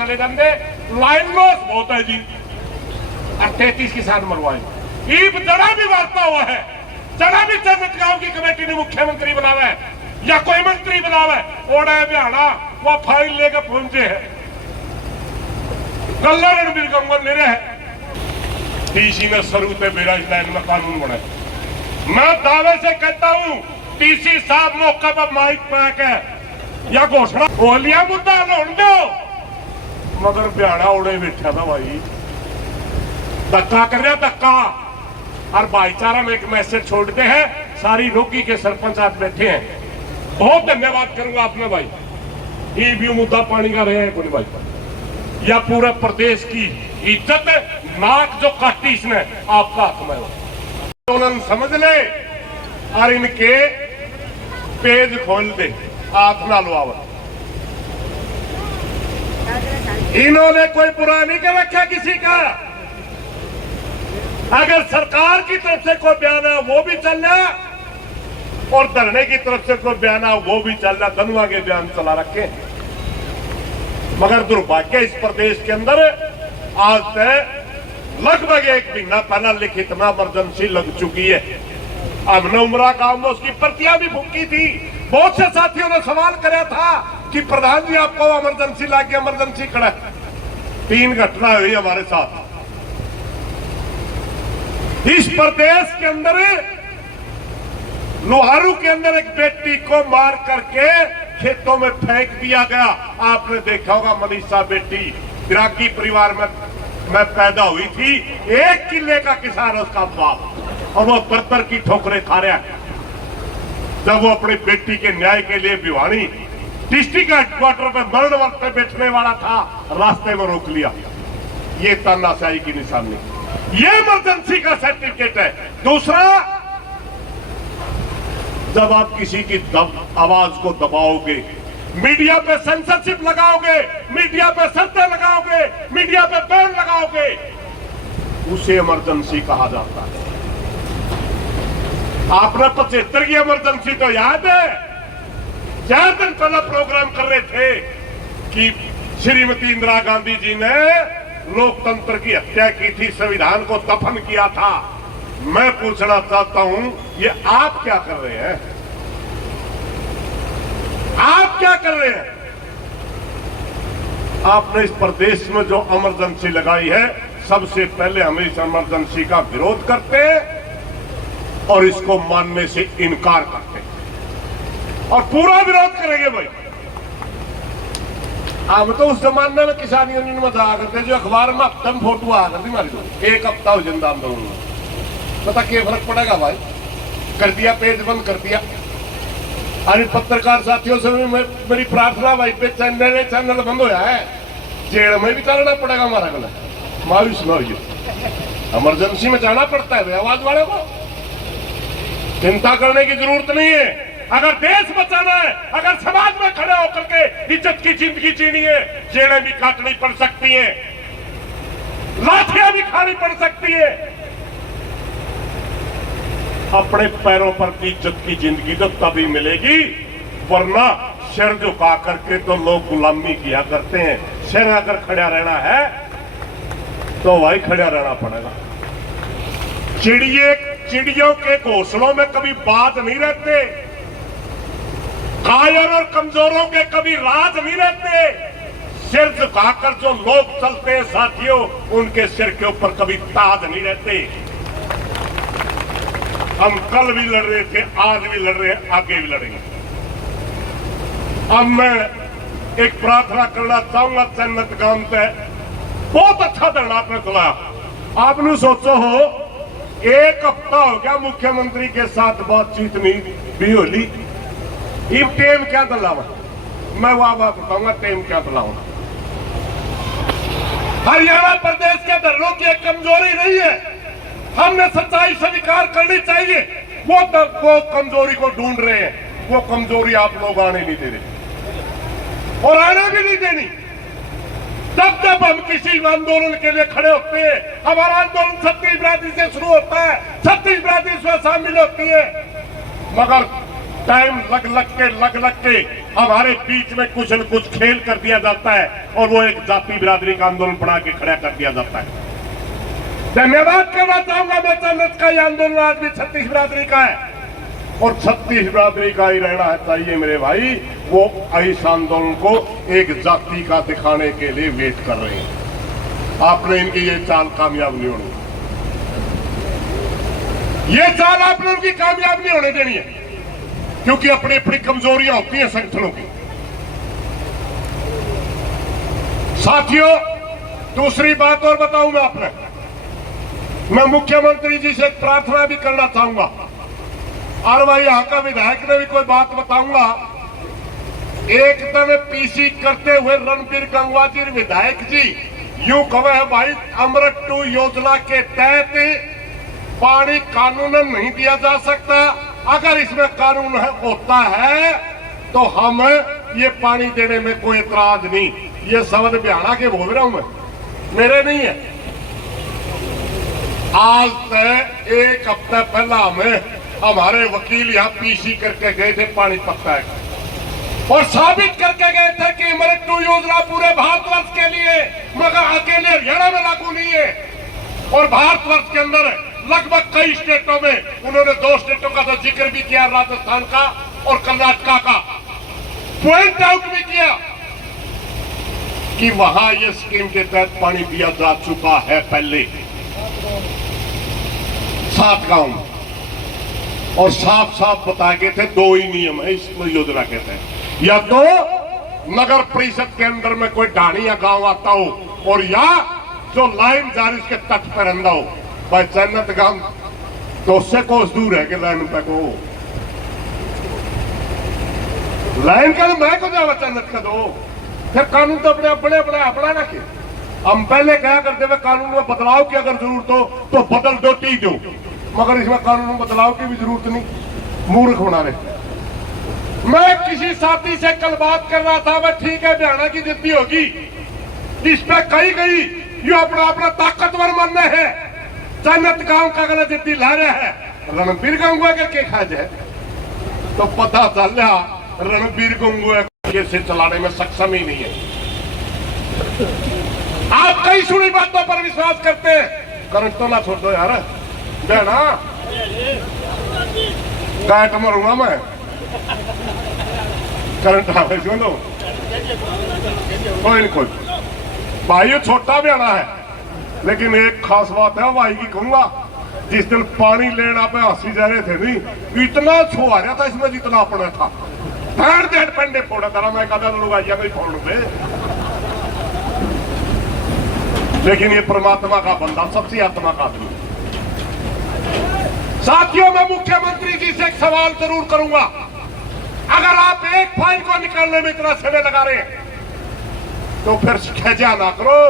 चले जाते। Line loss बहुत है जी, 33 किसान मरवाए। ईब जड़ा भी वार्ता हुआ है, जड़ा भी चंदगांव की कमेटी ने मुख्यमंत्री बनावा है या कोई मंत्री बनावा है, ओड़ा बिहाड़ा वो फाइल लेकर पहुंचे है, गल्ला रणबीर गंगवार ले रहे हैं। डीसी ने शुरू से बेराज लाइन में कानून बनाया। मैं दावे से कहता हूं डीसी साहब मौका पर माइक पैक है या घोषणा ओलिया मुद्दा लौट दो, मगर बिहाड़ा उड़े बैठा था भाई, धक्का कर रहा धक्का। और भाईचारा में एक मैसेज छोड़ते हैं, सारी रोकी के सरपंच आज बैठे हैं, बहुत धन्यवाद करूंगा आपने भाई। ये भी मुद्दा पानी का रहे हैं कोई भाई, या पूरे प्रदेश की इज्जत नाक जो काटी इसने आपका हाथ में उन्होंने समझ ले और इनके पेज खोल दे, हाथ ना लो। इन्होंने कोई बुरा नहीं कर रखा किसी का। अगर सरकार की तरफ से कोई बयान है वो भी चल रहा, और धरने की तरफ से कोई बयान है वो भी चल रहा, धनुआ के बयान चला रखे। मगर दुर्भाग्य इस प्रदेश के अंदर आज से लगभग 1 महीना पहला लिखित में इमरजेंसी लग चुकी है। हमने उमरा गांव में उसकी प्रतियां भी फूकी थी। बहुत से साथियों ने सवाल कराया था कि प्रधान जी आपको इमरजेंसी लाके इमरजेंसी खड़ा। 3 घटना हुई हमारे साथ इस प्रदेश के अंदर। लोहारू के अंदर एक बेटी को मार करके खेतों में फेंक दिया गया। आपने देखा होगा मनीषा बेटी बिरागी परिवार में पैदा हुई थी, 1 किले का किसान है उसका बाप, और वो बर्तर की ठोकरें खा रहा है। जब वो अपनी बेटी के न्याय के लिए भिवानी डिस्ट्रिक्ट हेडक्वार्टर पे मरण वक्त पे बैठने वाला था, रास्ते में रोक लिया। ये तानाशाही की निशानी, ये इमरजेंसी का सर्टिफिकेट है। दूसरा, जब आप किसी की आवाज को दबाओगे, मीडिया पे सेंसरशिप लगाओगे, मीडिया पे शर्तें लगाओगे, मीडिया पे बैन लगाओगे, उसे इमरजेंसी कहा जाता है। आपने 75 की इमरजेंसी तो याद है, 4 दिन पहले प्रोग्राम कर रहे थे कि श्रीमती इंदिरा गांधी जी ने लोकतंत्र की हत्या की थी, संविधान को दफन किया था। मैं पूछना चाहता हूं, ये आप क्या कर रहे हैं? आप क्या कर रहे हैं? आपने इस प्रदेश में जो इमरजेंसी लगाई है, सबसे पहले हम इस इमरजेंसी का विरोध करते हैं और इसको मानने से इनकार करते हैं, और पूरा विरोध करेंगे भाई। हम तो उस जमाने में किसान यूनियन में जाया करते, जो अखबार में हफ्ते में फोटो आया करती हमारी, 1 हफ्ता हो जिंदा आंदोलन में। पता क्या फर्क पड़ेगा भाई? कर दिया, पेज बंद कर दिया। अरे पत्रकार साथियों से भी मेरी प्रार्थना भाई, पे चैनल बंद होया है, जेल में भी चलना पड़ेगा हमारा गला। मायूस न होइए, इमरजेंसी में जाना पड़ता है आवाज वाले को, चिंता करने की जरूरत नहीं है। अगर देश बचाना है, अगर समाज में खड़े होकर के इज्जत की जिंदगी जीनी है, जेलें भी काटनी पड़ सकती है, लाठियां भी खानी पड़ सकती है। अपने पैरों पर की इज्जत की जिंदगी तो तभी मिलेगी, वरना सिर झुका करके तो लोग गुलामी किया करते हैं। सिर अगर खड़ा रहना है तो भाई खड़ा रहना पड़ेगा। चिड़ियों के घोंसलों में कभी बाज नहीं रहते, कायर और कमजोरों के कभी राज नहीं रहते। सिर झुकाकर जो लोग चलते हैं साथियों, उनके सिर के ऊपर कभी ताज नहीं रहते। हम कल भी लड़ रहे थे, आज भी लड़ रहे हैं, आगे भी लड़ेंगे। अब मैं एक प्रार्थना करना चाहूंगा, चन्नत गांव पे बहुत अच्छा धरना आपने खुलाया। आपने सोचो हो, 1 हफ्ता हो गया मुख्यमंत्री के साथ बातचीत नहीं भी होली। ये टेम क्या दलावा, मैं वहां बताऊंगा टेम क्या दलावा। हरियाणा प्रदेश के धरनों की एक कमजोरी नहीं है, हमने सच्चाई स्वीकार करनी चाहिए। वो कमजोरी को ढूंढ रहे हैं, वो कमजोरी आप लोग आने नहीं दे रहे और आने भी नहीं देनी। जब हम किसी आंदोलन के लिए खड़े होते हैं, हमारा आंदोलन छत्तीस बिरादरी से शुरू होता है, छत्तीस बिरादरी से शामिल होती है, मगर टाइम लग लग के हमारे बीच में कुछ न कुछ खेल कर दिया जाता है और वो एक जाति बिरादरी का आंदोलन बना के खड़ा कर दिया जाता है। धन्यवाद करना चाहूंगा मैं चन्नत का, यह आंदोलन आज भी छत्तीस बिरादरी का है और छत्तीस बिरादरी का ही रहना है चाहिए मेरे भाई। वो इस आंदोलन को एक जाति का दिखाने के लिए वेट कर रहे हैं। आपने इनकी ये चाल कामयाब नहीं होनी, ये चाल आपने उनकी कामयाब नहीं होने देनी है, क्योंकि अपनी अपनी कमजोरियां होती हैं संगठनों की। साथियों, दूसरी बात और बताऊं मैं आपने, मैं मुख्यमंत्री जी से एक प्रार्थना भी करना चाहूंगा और भाई यहाँ का विधायक ने भी कोई बात बताऊंगा। एक दिन पीसी करते हुए रणबीर गंगवा जी विधायक जी यूं कहे है भाई, अमृत 2 योजना के तहत पानी कानूनन नहीं दिया जा सकता, अगर इसमें कानून होता है तो हम ये पानी देने में कोई एतराज नहीं। ये शब्द बिहाड़ा के बोल रहा हूं मैं, मेरे नहीं है। आज से एक हफ्ता पहला हमारे वकील यहाँ पीसी करके गए थे पानीपत तक और साबित करके गए थे कि अमृत 2 योजना पूरे भारतवर्ष के लिए, मगर अकेले हरियाणा में लागू नहीं है। और भारतवर्ष के अंदर लगभग कई स्टेटों में उन्होंने 2 स्टेटों का तो जिक्र भी किया, राजस्थान का और कर्नाटका का, पॉइंट आउट भी किया कि वहां ये स्कीम के तहत पानी दिया जा चुका है पहले 7 गांव में, और साफ साफ बताए गए थे 2 ही नियम है इस योजना के तहत, या तो नगर परिषद के अंदर में कोई ढाणी या गांव आता हो और या जो लाइन जारी के तट पर रहता हो। भाई चन्नत गांव तो उससे कोस दूर है कि लाइन पे को लाइन का तो मैं को जावा चन्नत का दो, फिर कानून तो अपने अपना रखे। हम पहले क्या करते हुए कानून में बदलाव की अगर जरूरत हो तो बदल दो, टी दो, मगर इसमें कानून में बदलाव की भी जरूरत नहीं, मूर्ख बना रहे। मैं किसी साथी से कल बात कर रहा था, वह ठीक है बिहाड़ा की जिद्दी होगी, इस पे कही गई ये अपना ताकतवर मानना है, चन्नत गांव का गलत जिद्दी ला रहा है, रणबीर गंगवा के खाज है, तो पता चल रहा रणबीर गंगवा से चलाने में सक्षम ही नहीं है। आप कई सुनी बातों पर विश्वास करते हैं, करंट तो ना छोड़ दो यार, देना काट मरूंगा मैं, करंट आवे सुनो कोई नहीं कोई भाई, छोटा भी आना है, लेकिन एक खास बात है भाई की कहूंगा, जिस दिन पानी लेना पे हंसी जा रहे थे नहीं, इतना छो आ रहा था इसमें जितना अपना था, पंडे फोड़ा था, मैं कहता लोग आइया नहीं फोड़ दे, लेकिन ये परमात्मा का बंदा, सबसे आत्मा का आदमी। साथियों, मैं मुख्यमंत्री जी से एक सवाल जरूर करूंगा, अगर आप एक फाइल को निकालने में इतना समय लगा रहे हैं तो फिर खेजा ना करो,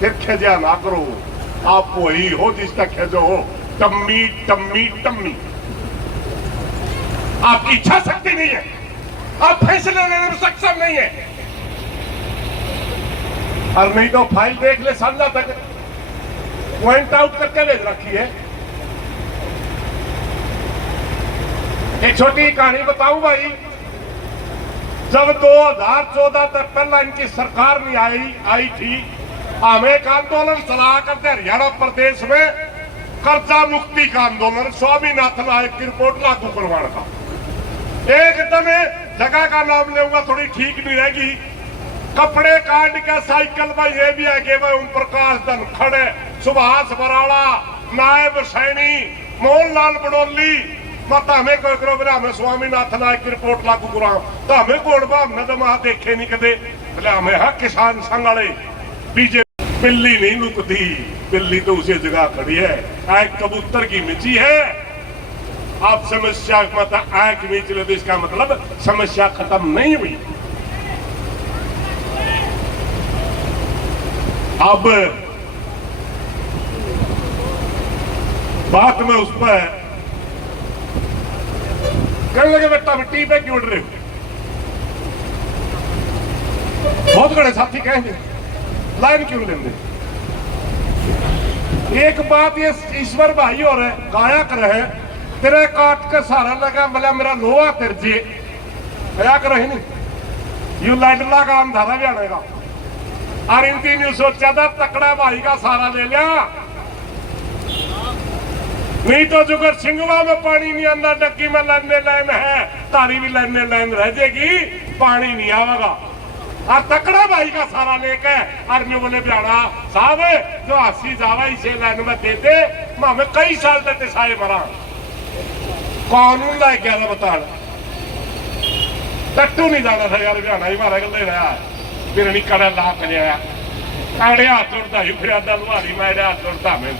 फिर खेजा ना करो, आप वही हो जिसका खेजो हो, टम्मी टम्मी टम्मी। आपकी इच्छा शक्ति नहीं है, आप फैसले लेने में सक्षम नहीं है, और नहीं तो फाइल देख ले, सामना तक पॉइंट आउट करके भेज रखी है। एक छोटी कहानी बताऊं भाई, जब 2014 तक पहला इनकी सरकार नहीं आई थी, हमें एक आंदोलन चला करते हरियाणा प्रदेश में, कर्जा मुक्ति का आंदोलन, स्वामीनाथन आयोग की रिपोर्ट लागू करवाने का। एक दिन जगह का नाम लूंगा, थोड़ी ठीक नहीं रहेगी, कपड़े काट के साइकिल में ये भी है कि ओम प्रकाश धनखड़, सुभाष बराड़ा, नायब सैनी, मोहनलाल बडोली, मत हमें कोई करो बोले हमें स्वामीनाथन आयोग की रिपोर्ट लागू करा, तो हमें गोड़बा हमने तो वहां देखे नहीं कदे, बोले हमें हाँ किसान संघ वाले बीजेपी। बिल्ली नहीं लुकती, बिल्ली तो उसी जगह खड़ी है, आग कबूतर की मिची है। आप समस्या मत आग मिच ले, इसका मतलब समस्या खत्म नहीं हुई। अब बात में उस पर कहने लगे बेटा मिट्टी पे क्यों उड़ रहे हो, बहुत बड़े साथी कहेंगे लाइन क्यों लेंगे। एक बात ये ईश्वर भाई और गायक रहे, तेरे काट के सारा लगा बोला मेरा लोहा तिरजे, क्या कर रही नहीं, यू लाडला काम था हरियाणा का। और इन तीन सोचा था तकड़ा भाई का सारा ले लिया, नहीं तो जुगर सिंगवा में पानी नहीं आना, डक्की में लड़ने लाइन है, तारी भी लड़ने लाइन रह जाएगी, पानी नहीं आवेगा। और तकड़ा भाई का सारा लेके और मैं बोले ब्याड़ा साहब जो 80 जावा इसे लाइन में देते मैं कई साल तक साए मरा कानून ला गया था बता टट्टू नहीं जाना था यार ब्याड़ा ही मारा गल रहा मेरे नहीं कड़ा ला कर आड़े हाथ उड़ता ही फिर लुहारी मैं हाथ उड़ता मैं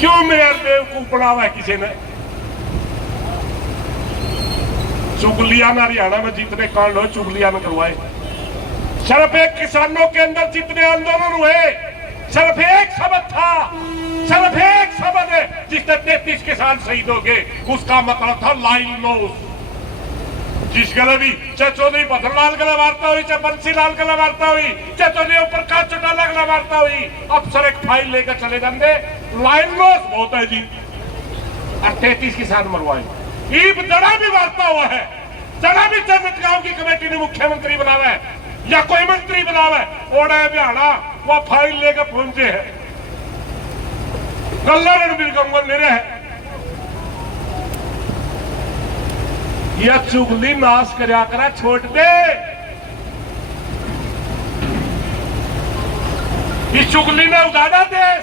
क्यों मेरे बेवकूफ बनावा किसी ने। चुगलिया में हरियाणा में जितने कांड हो चुगलिया में करवाए, सिर्फ एक किसानों के अंदर जितने आंदोलन हुए सिर्फ एक शब्द था, सिर्फ एक शब्द है जिसने 33 किसान शहीद हो गए, उसका मतलब था लाइन नोस। जिस गले भी चाहे चौधरी भद्रलाल गला वार्ता हुई, चाहे बंसीलाल गला वार्ता हुई, चाहे चौधरी ऊपर का चौटाला गला वार्ता हुई, अफसर एक फाइल लेकर चले जाते लाइन नोस बहुत है जी। 33 किसान मरवाए, ईब जरा भी वार्ता हुआ है, जरा भी चंद गांव की कमेटी ने मुख्यमंत्री बनावा है या कोई मंत्री बनावा है, ओड़ा बिहाड़ा वो फाइल लेकर पहुंचे है, गल्ला रणबीर गंगल ले रहे या चुगली नाश करा करा छोड़ दे। इस चुगली ने उजाड़ा देश।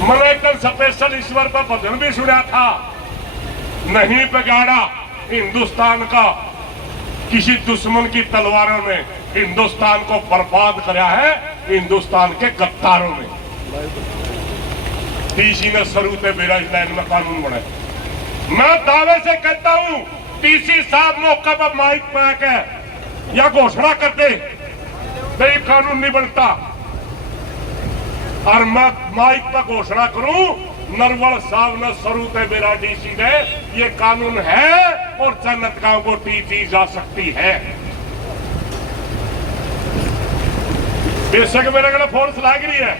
मैंने एक दिन स्पेशल ईश्वर पर भजन भी सुना था, नहीं बिगाड़ा हिंदुस्तान का किसी दुश्मन की तलवारों ने, हिंदुस्तान को बर्बाद कराया है हिंदुस्तान के गद्दारों ने। टीसी ने शुरू से बेराज लाइन में कानून बनाया। मैं दावे से कहता हूं टीसी साहब मौके पर माइक पे आके या घोषणा कर दे नहीं कानून नहीं बनता, और मैं माइक पर घोषणा करूं नरवल साहब ने शुरू से मेरा डीसी ने ये कानून है और जन्नत गांव को टीसी जा सकती है। बेशक मेरे को फोर्स लाग रही है,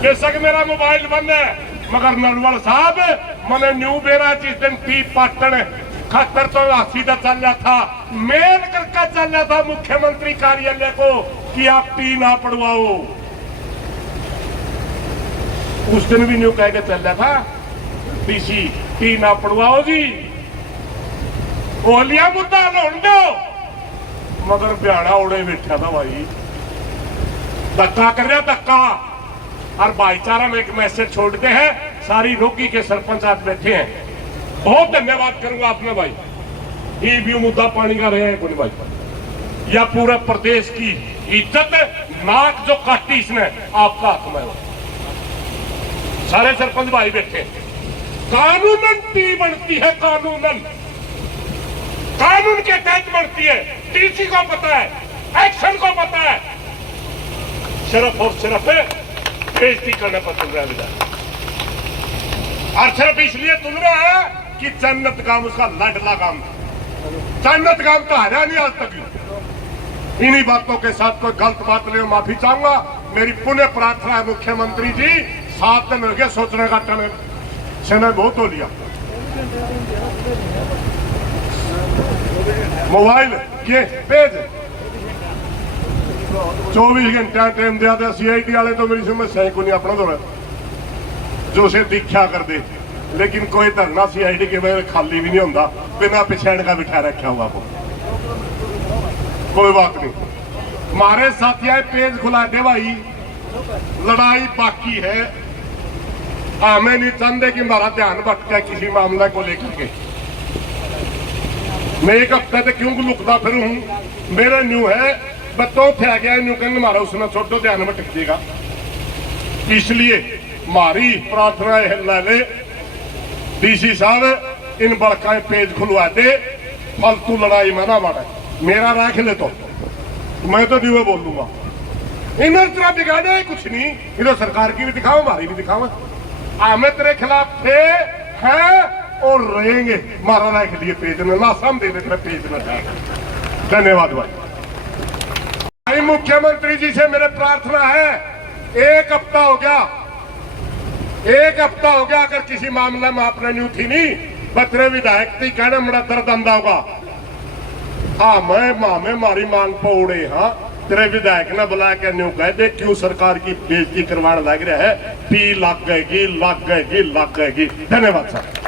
बेशक मेरा मोबाइल बंद है, मगर नरवल साहब मैंने न्यू बेरा जिस दिन टी पाटन खतर तो 80 चल रहा था, मेल करके चल रहा था मुख्यमंत्री कार्यालय को कि आप टी ना पड़वाओ। उस दिन भी न्यू कह के चल रहा था टीसी टी ना पड़वाओ जी, ओलिया मुद्दा लौट दो, मगर ब्याड़ा उड़े बैठा था भाई, धक्का कर रहा धक्का। और भाईचारा में एक मैसेज छोड़ते हैं, सारी रोगी के सरपंच आज बैठे हैं, बहुत धन्यवाद करूंगा आपने भाई, ये भी मुद्दा पानी का रहे हैं कोई भाई, या पूरे प्रदेश की इज्जत नाक जो काटी इसने आपका हाथ में, सारे सरपंच भाई बैठे। कानूनन टी बनती है, कानूनन कानून के तहत बनती है, टीसी को पता है, एक्शन को पता है, सिर्फ और सिर्फ बेइज्जती करने पर तुल रहा है, और सिर्फ इसलिए तुल रहा है कि जन्नत गांव उसका लाडला गांव, जन्नत गांव का हरा नहीं आज तक। इन्हीं बातों के साथ कोई गलत बात ले माफी चाहूंगा। मेरी पुण्य प्रार्थना है मुख्यमंत्री जी, 7 दिन हो गए सोचने का समय बहुत हो लिया। मोबाइल ये पेज 24 घंटे टाइम दिया था, CID वाले तो मेरी समस्या को नहीं अपना दौरा जो उसे दीक्षा कर दे, लेकिन कोई धरना CID के वजह खाली भी नहीं होता, बिना पिछड़ का बिठा रखा हुआ को। कोई बात नहीं, हमारे साथी आए पेज खुला दे भाई, लड़ाई बाकी है, हमें नहीं चाहते कि हमारा ध्यान भटके किसी मामले को लेकर के। मैं एक हफ्ते से क्यों लुकता फिर हूं, मेरे न्यू है बच्चों थे आ गया न्यू कहेंगे हमारा उसने छोटो ध्यान में टिकेगा, इसलिए हमारी प्रार्थना है लाले डीसी साहब इन बड़का पेज खुलवा दे, फालतू लड़ाई में ना मारे, मेरा राख ले तो मैं तो नहीं बोल दूंगा, इन्हें तरह बिगाड़े कुछ नहीं, इधर सरकार की भी दिखाओ हमारी भी दिखाओ, हमें तेरे खिलाफ थे हैं और रहेंगे, मारा राख लिए पेज में ना सम दे तेरे पेज में। धन्यवाद भाई। मुख्यमंत्री जी से मेरे प्रार्थना है, एक हफ्ता हो गया, अगर किसी मामले में आपने न्यू थी नहीं पर तेरे विधायक ती कहना बड़ा दर्द आंदा होगा। मैं मामे मारी मांग पौड़े हाँ तेरे विधायक ने बुला के न्यू कह दे क्यों सरकार की बेइज्जती करवाने लग रहा है। पी लग गएगी लग गएगी लग गएगी। धन्यवाद साहब।